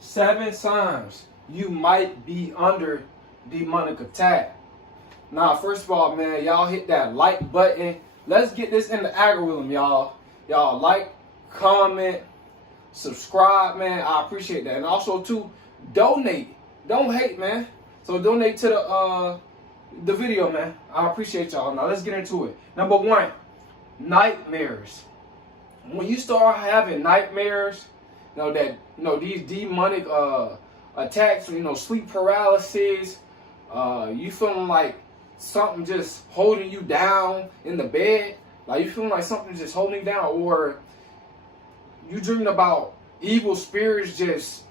7 signs you might be under demonic attack. Now, first of all, man, y'all hit that like button. Let's get this in the algorithm, y'all. Y'all like, comment, subscribe, man. I appreciate that. And also, too, donate. Don't hate, man. So donate to the video, man. I appreciate y'all. Now, let's get into it. Number 1, nightmares. When you start having nightmares, these demonic attacks, sleep paralysis, you feeling like something just holding you down in the bed, like you feeling like something just holding you down, or you dreaming about evil spirits just,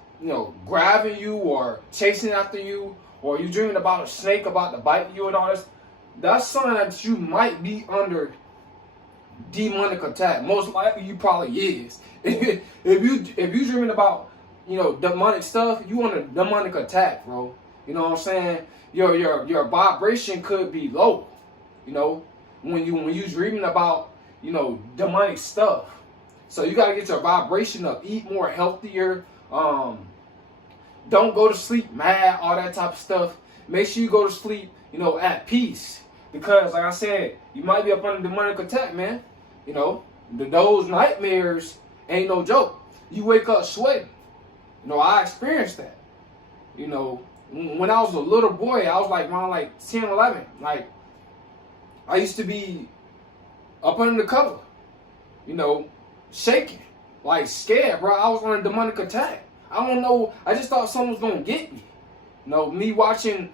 grabbing you or chasing after you, or you dreaming about a snake about to bite you and all this, that's something that you might be under demonic attack. Most likely you probably is. if you dreaming about demonic stuff, you on a demonic attack, bro. You know what I'm saying? Your vibration could be low. When you dreaming about demonic stuff. So you gotta get your vibration up. Eat more healthier. Don't go to sleep mad, all that type of stuff. Make sure you go to sleep, at peace. Because like I said, you might be up under demonic attack, man. Those nightmares ain't no joke. You wake up sweating. I experienced that. When I was a little boy, I was around 10, 11. I used to be up under the cover, shaking, scared, bro. I was on a demonic attack. I don't know. I just thought someone was gonna get me. Me watching,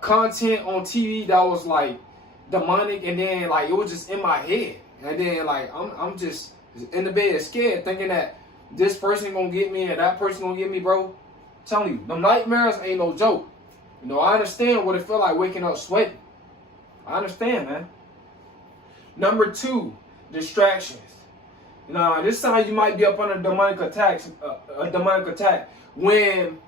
content on TV that was demonic, and then it was just in my head, and then I'm just in the bed scared, thinking that this person gonna get me and that person gonna get me, bro. I'm telling you, them nightmares ain't no joke. I understand what it feel like waking up sweating. I understand, man. Number 2, distractions. This time you might be up under demonic attacks, a demonic attack, when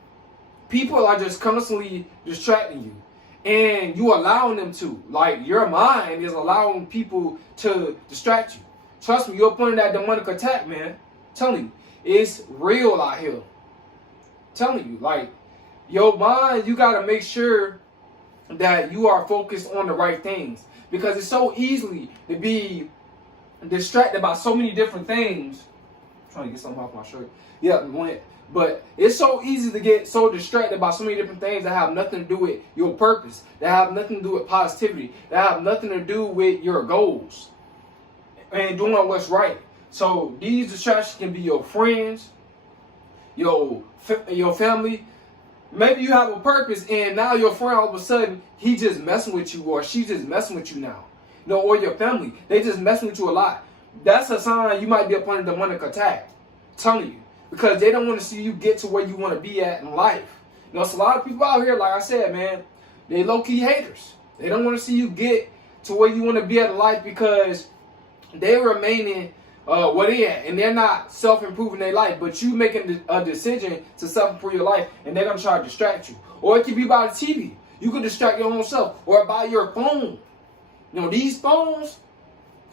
people are just constantly distracting you, and you allowing them to. Your mind is allowing people to distract you. Trust me, you're up under that demonic attack, man. I'm telling you, it's real out here. I'm telling you, your mind, you gotta make sure that you are focused on the right things, because it's so easily to be distracted by so many different things. I'm trying to get something off my shirt. Yeah, but it's so easy to get so distracted by so many different things that have nothing to do with your purpose, that have nothing to do with positivity, that have nothing to do with your goals and doing what's right. So these distractions can be your friends, your family. Maybe you have a purpose, and now your friend, all of a sudden, he just messing with you, or she just messing with you now. Or your family, they just messing with you a lot. That's a sign you might be up under demonic attack. I'm telling you. Because they don't want to see you get to where you want to be at in life. It's a lot of people out here, like I said, man, they low-key haters. They don't want to see you get to where you want to be at in life, because they're remaining where they at, and they're not self-improving their life. But you making a decision to self-improve your life, and they're going to try to distract you. Or it could be by the TV. You could distract your own self. Or by your phone. These phones,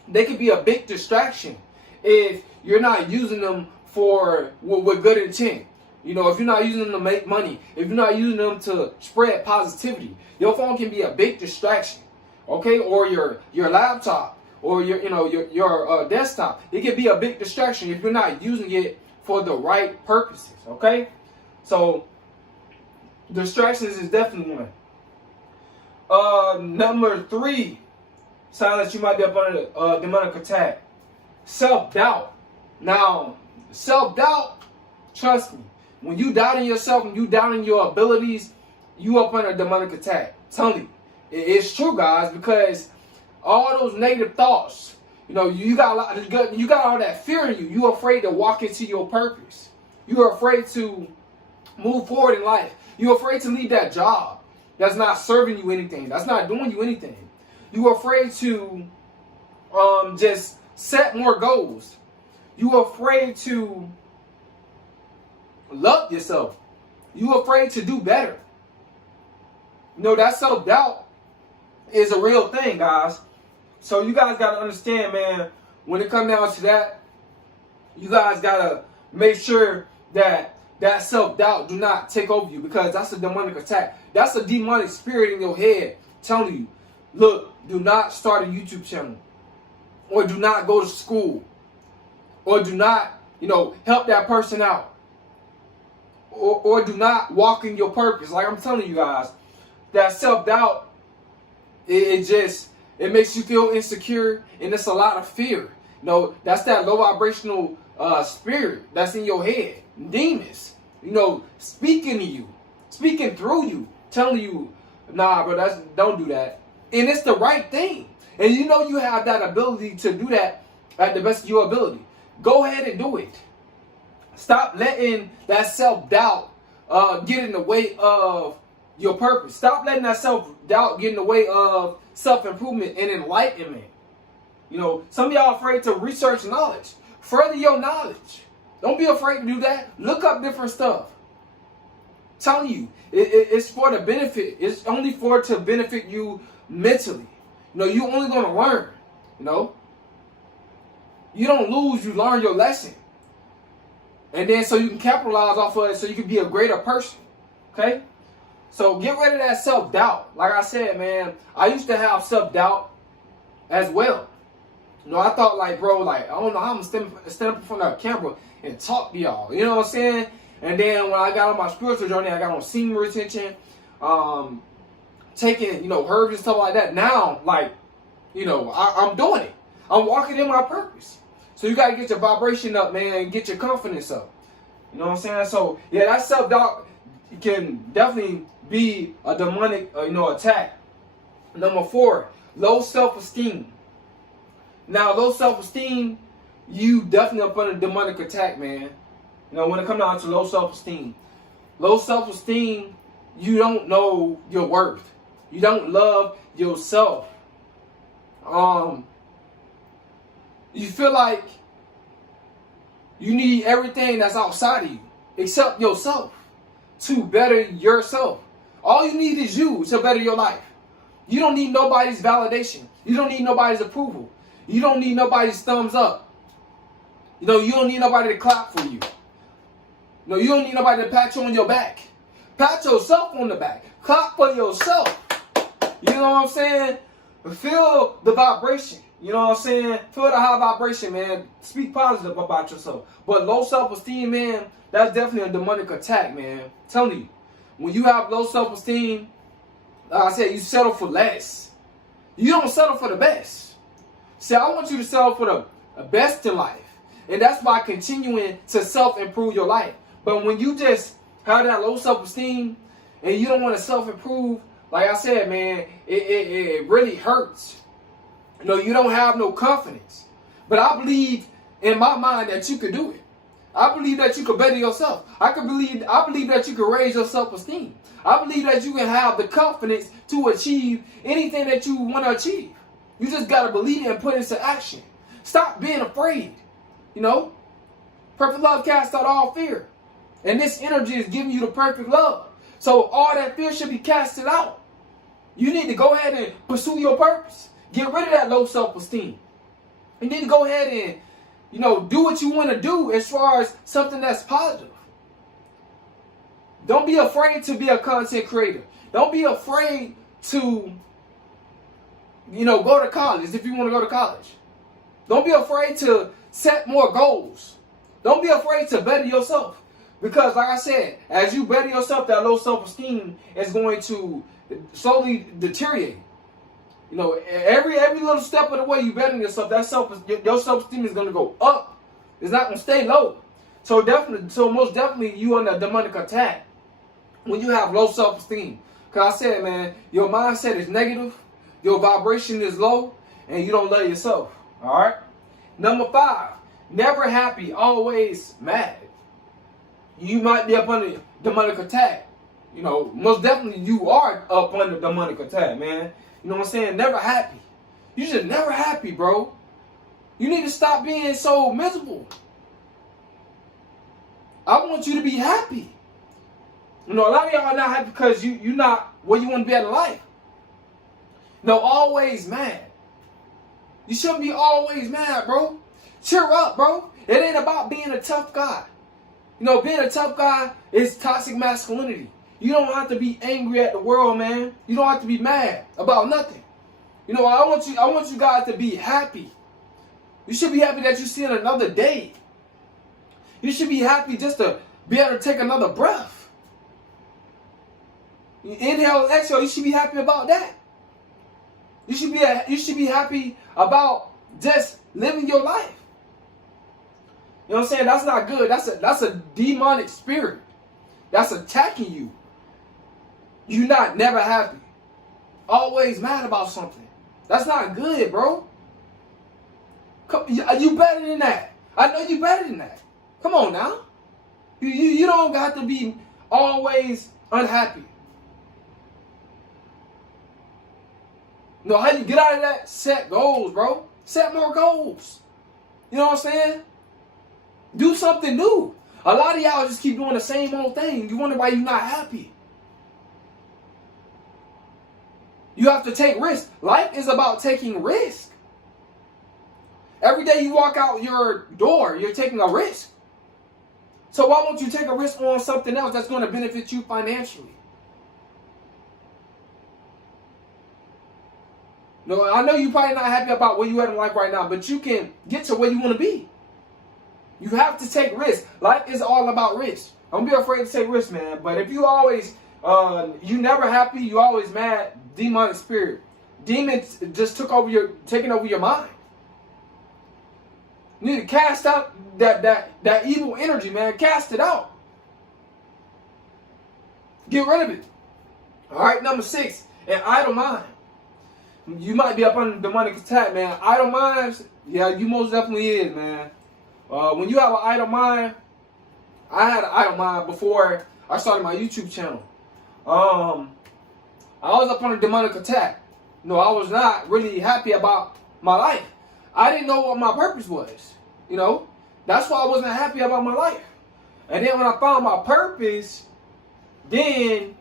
they could be a big distraction if you're not using them with good intent. If you're not using them to make money, if you're not using them to spread positivity, your phone can be a big distraction. Okay, or your laptop, or your desktop, it can be a big distraction if you're not using it for the right purposes. Okay, so distractions is definitely one. Number 3. Sign that you might be up under demonic attack. Self-doubt. Now, self-doubt, trust me, when you doubting yourself and you doubting your abilities, you up under demonic attack. I'm telling you, it's true, guys, because all those negative thoughts, you got all that fear in you. You're afraid to walk into your purpose. You're afraid to move forward in life. You're afraid to leave that job that's not serving you anything, that's not doing you anything. You're afraid to just set more goals. You're afraid to love yourself. You're afraid to do better. That self-doubt is a real thing, guys. So you guys got to understand, man, when it comes down to that, You guys gotta make sure that that self-doubt do not take over you, because that's a demonic attack. That's a demonic spirit in your head telling you, look, do not start a YouTube channel, or do not go to school, or do not, help that person out, or do not walk in your purpose. Like I'm telling you guys, that self-doubt, it makes you feel insecure, and it's a lot of fear. That's that low vibrational spirit that's in your head. Demons, speaking to you, speaking through you, telling you, nah, bro, don't do that. And it's the right thing. And you have that ability to do that at the best of your ability. Go ahead and do it. Stop letting that self-doubt get in the way of your purpose. Stop letting that self-doubt get in the way of self-improvement and enlightenment. Some of y'all are afraid to research knowledge. Further your knowledge. Don't be afraid to do that. Look up different stuff. I'm telling you, it's for the benefit. It's only to benefit you mentally. You're only going to learn. You don't lose, you learn your lesson. And then so you can capitalize off of it, so you can be a greater person. Okay? So get rid of that self-doubt. Like I said, man, I used to have self-doubt as well. I thought like, bro, I don't know how I'm stand up in front of a camera and talk to y'all. You know what I'm saying? And then when I got on my spiritual journey, I got on semen retention, taking, herbs and stuff like that. Now, I'm doing it. I'm walking in my purpose. So you got to get your vibration up, man, and get your confidence up. You know what I'm saying? So, yeah, that self-doubt can definitely be a demonic, attack. Number 4, low self-esteem. Now, low self-esteem, you definitely up under demonic attack, man. When it comes down to low self-esteem. Low self-esteem, you don't know your worth. You don't love yourself. You feel like you need everything that's outside of you except yourself to better yourself. All you need is you to better your life. You don't need nobody's validation. You don't need nobody's approval. You don't need nobody's thumbs up. You don't need nobody to clap for you. You don't need nobody to pat you on your back. Pat yourself on the back. Clap for yourself. You know what I'm saying? Feel the vibration. You know what I'm saying? Feel the high vibration, man. Speak positive about yourself. But low self-esteem, man, that's definitely a demonic attack, man. I'm telling you. When you have low self-esteem, like I said, you settle for less. You don't settle for the best. See, I want you to settle for the best in life. And that's by continuing to self-improve your life. But when you just have that low self-esteem and you don't want to self-improve, like I said, man, it really hurts. You don't have no confidence. But I believe in my mind that you could do it. I believe that you could better yourself. I believe that you can raise your self-esteem. I believe that you can have the confidence to achieve anything that you want to achieve. You just got to believe it and put it into action. Stop being afraid. Perfect love casts out all fear. And this energy is giving you the perfect love. So all that fear should be casted out. You need to go ahead and pursue your purpose. Get rid of that low self-esteem. You need to go ahead and, do what you want to do as far as something that's positive. Don't be afraid to be a content creator. Don't be afraid to, go to college if you want to go to college. Don't be afraid to set more goals. Don't be afraid to better yourself. Because like I said, as you better yourself, that low self-esteem is going to slowly deteriorate. Every little step of the way you better yourself, your self-esteem is going to go up. It's not going to stay low. So most definitely you under a demonic attack when you have low self-esteem. Because I said, man, your mindset is negative, your vibration is low, and you don't love yourself. All right? Number 5, never happy, always mad. You might be up under demonic attack. Most definitely you are up under demonic attack, man. You know what I'm saying? Never happy. You just never happy, bro. You need to stop being so miserable. I want you to be happy. A lot of y'all are not happy because you're not where you want to be in life. Always mad. You shouldn't be always mad, bro. Cheer up, bro. It ain't about being a tough guy. You know, being a tough guy is toxic masculinity. You don't have to be angry at the world, man. You don't have to be mad about nothing. You know, I want you guys to be happy. You should be happy that you're seeing another day. You should be happy just to be able to take another breath. You inhale and exhale, you should be happy about that. You should be happy about just living your life. You know what I'm saying? That's not good. That's a demonic spirit. That's attacking you. You're not never happy. Always mad about something. That's not good, bro. You better than that. I know you better than that. Come on now. You don't got to be always unhappy. You know how you get out of that? Set goals, bro. Set more goals. You know what I'm saying? Do something new. A lot of y'all just keep doing the same old thing. You wonder why you're not happy. You have to take risks. Life is about taking risk. Every day you walk out your door, you're taking a risk. So why won't you take a risk on something else that's going to benefit you financially? No, I know you're probably not happy about where you are in life right now, but you can get to where you want to be. You have to take risks. Life is all about risk. Don't be afraid to take risks, man. But if you always, you never happy, you always mad, demonic spirit. Demons just taking over your mind. You need to cast out that evil energy, man. Cast it out. Get rid of it. All right, number 6, an idle mind. You might be up under demonic attack, man. Idle minds, yeah, you most definitely is, man. When you have an idle mind, I had an idle mind before I started my YouTube channel. I was up under demonic attack. No, I was not really happy about my life. I didn't know what my purpose was. You know, that's why I wasn't happy about my life. And then when I found my purpose, then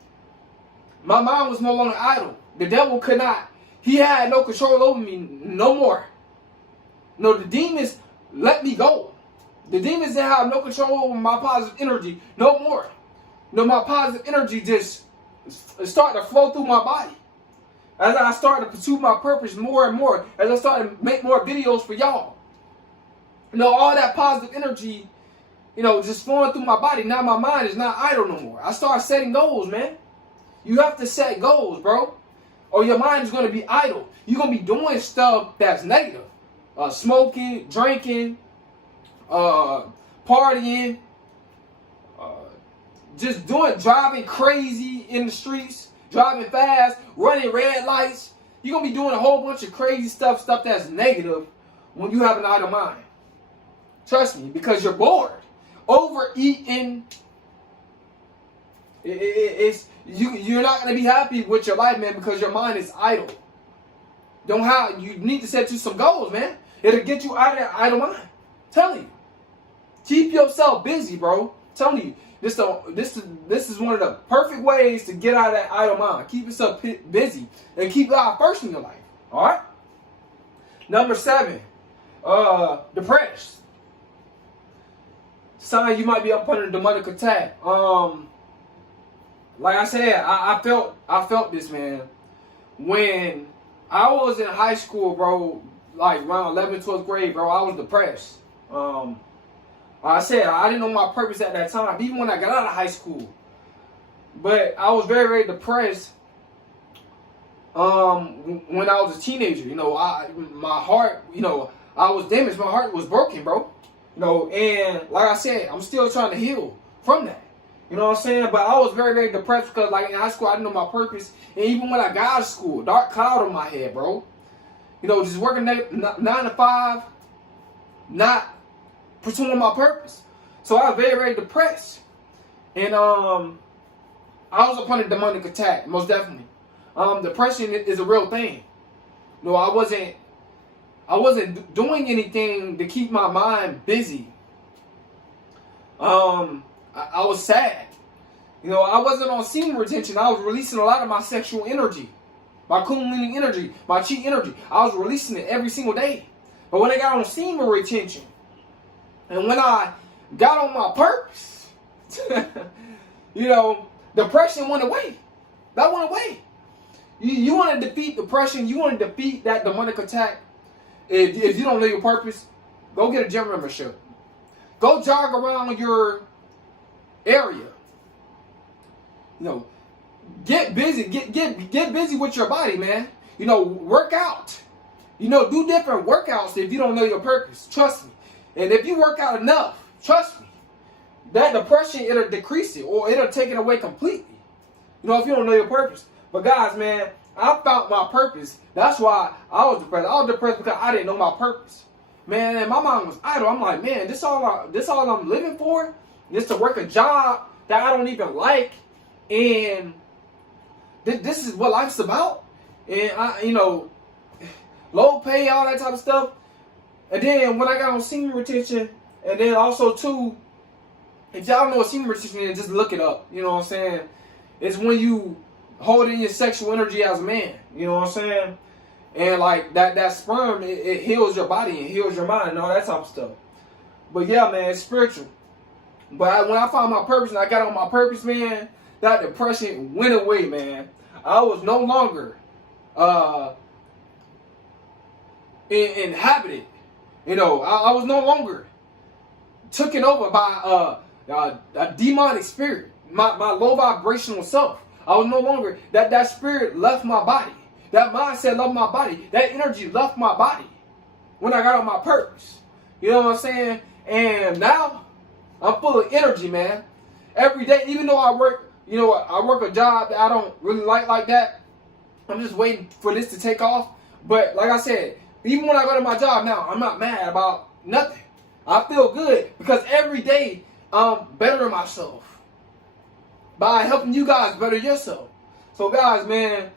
my mind was no longer idle. The devil could not, he had no control over me no more. No, the demons let me go. The demons didn't have no control over my positive energy no more. No, my positive energy just started to flow through my body. As I started to pursue my purpose more and more, as I started to make more videos for y'all. You know, all that positive energy, you know, just flowing through my body. Now my mind is not idle no more. I started setting goals, man. You have to set goals, bro. Or your mind is going to be idle. You're going to be doing stuff that's negative. Smoking, drinking, partying, just driving crazy in the streets, driving fast, running red lights. You're going to be doing a whole bunch of crazy stuff that's negative when you have an idle mind. Trust me, because you're bored. Overeating, you're not going to be happy with your life, man, because your mind is idle. You need to set you some goals, man. It'll get you out of that idle mind. I'm telling you. Keep yourself busy, bro. I'm telling you. This is one of the perfect ways to get out of that idle mind. Keep yourself busy and keep God first in your life. All right? Number 7, depressed. Sign you might be up under demonic attack. Like I said, I felt this, man. When I was in high school, bro, like around 11th, 12th grade, bro, I was depressed. I said I didn't know my purpose at that time, even when I got out of high school. But I was very, very depressed when I was a teenager. You know, my heart, you know, I was damaged. My heart was broken, bro. You know, and like I said, I'm still trying to heal from that. You know what I'm saying? But I was very, very depressed because, like, in high school, I didn't know my purpose. And even when I got out of school, dark cloud on my head, bro. You know, just working 9 to 5, not pursuing my purpose. So I was very, very depressed. And I was upon a demonic attack, most definitely. Depression is a real thing. You know, I wasn't doing anything to keep my mind busy. I was sad. You know, I wasn't on semen retention. I was releasing a lot of my sexual energy. My kundalini energy, my chi energy. I was releasing it every single day. But when I got on semen retention, And when I got on my purpose, you know, depression went away. That went away. You want to defeat depression. You want to defeat that demonic attack. If you don't know your purpose, go get a gym membership. Go jog around your area. You know, get busy. Get busy with your body, man. You know, work out. You know, do different workouts if you don't know your purpose. Trust me. And if you work out enough, trust me, that depression, it'll decrease it or it'll take it away completely. You know, if you don't know your purpose. But guys, man, I found my purpose. That's why I was depressed. I was depressed because I didn't know my purpose. Man, and my mind was idle. I'm like, man, this all I'm living for? Just to work a job that I don't even like. And this is what life's about. And I, you know, low pay, all that type of stuff. And then when I got on senior retention, and then also too, if y'all know what senior retention is, just look it up. You know what I'm saying? It's when you hold in your sexual energy as a man. You know what I'm saying? And like that sperm, it heals your body and heals your mind and all that type of stuff. But yeah, man, it's spiritual. But when I found my purpose and I got on my purpose, man, that depression went away, man. I was no longer inhabited. You know, I was no longer taken over by a demonic spirit, my low vibrational self. I was no longer, that spirit left my body. That mindset left my body. That energy left my body when I got on my purpose. You know what I'm saying? And now I'm full of energy, man. Every day, even though I work, you know, I work a job that I don't really like that. I'm just waiting for this to take off. But like I said, even when I go to my job now, I'm not mad about nothing. I feel good because every day I'm bettering myself by helping you guys better yourself. So guys, man,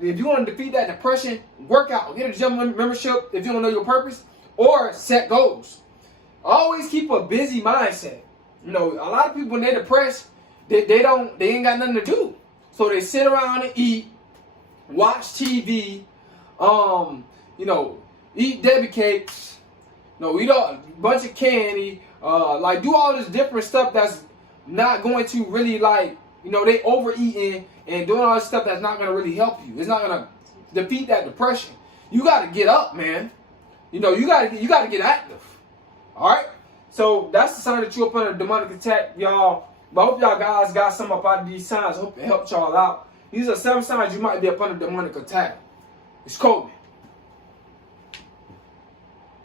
if you want to defeat that depression, work out. Get a gym membership if you don't know your purpose, or set goals. Always keep a busy mindset. You know, a lot of people when they're depressed, they ain't got nothing to do. So they sit around and eat, watch TV, you know, eat Debbie cakes, you know, eat a bunch of candy, like do all this different stuff that's not going to really, like, you know, they overeating and doing all this stuff that's not going to really help you. It's not going to defeat that depression. You got to get up, man. You know, you got to get active. All right? So that's the sign that you're up under demonic attack, y'all. But I hope y'all guys got some up out of these signs. I hope it helped y'all out. These are 7 signs you might be up under demonic attack. It's Kobe.